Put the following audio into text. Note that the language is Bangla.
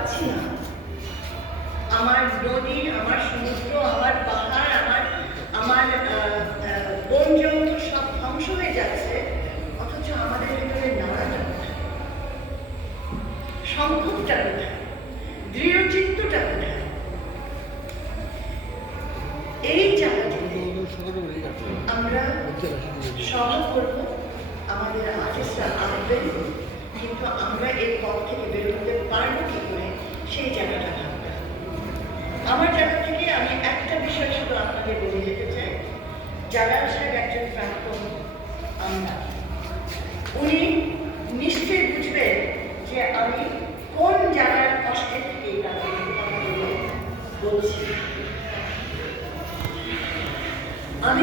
পাচ্ছি না। আমার নদী আমার সমুদ্র, আমার পাহাড়, আমার আমার বন জঙ্গল সব ধ্বংস হয়ে যাচ্ছে, অথচ আমাদের ভিতরে নানা জগৎ সম্ভবটা কোথায়? দৃঢ়চিত্তটা কোথায়? এই জায়গাটিতে আমরা সহ করব। আমাদের আর্টিস্টরা আসবেন, কিন্তু আমরা এই পথ থেকে বেরোতে আপনাদের বলে যেতে চাই জালাল সাহেব একজন প্রাক্তন আমরা উনি নিশ্চয়ই বুঝবেন যে আমি কোন জায়গার কষ্টে থেকে বলছি। আমি